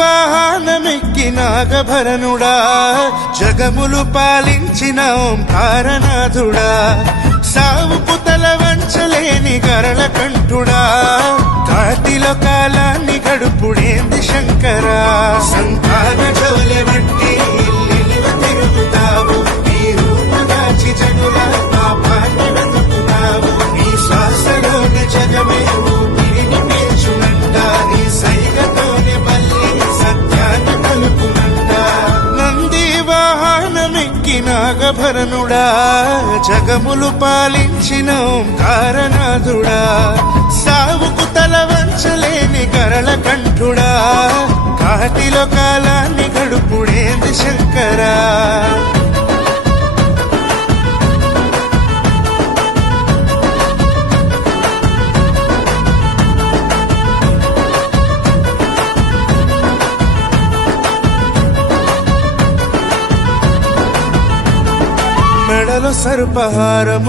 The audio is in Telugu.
వాహనమెక్కి నాగభరణుడా జగములు పాలించిన ఓంకారనాథుడా సావుకు తల వంచలేని గరళ కంఠుడా కాటిలో కాలాన్ని గడుపుడేంది శంకరా సంతాన జోలె వంటి ఇల్లిలువ తిరుగుతావు నీ రూపు దాచి జనుల పాపాన్ని వెతుకుతావు నీ శ్వాసలోని జగమే ఊపిరిని పీల్చునంట నీ సైగతోనే బల్లి సత్యాన్ని కలుపునంట నంది వాహనమెక్కి నాగభరణుడా జగములు పాలించిన ఓంకారనాథుడా సావుకు తల వంచలేని గరళ కంఠుడా కాటిలో కాలాన్ని గడుపుడేంది శంకరా మెడలో సర్పహారము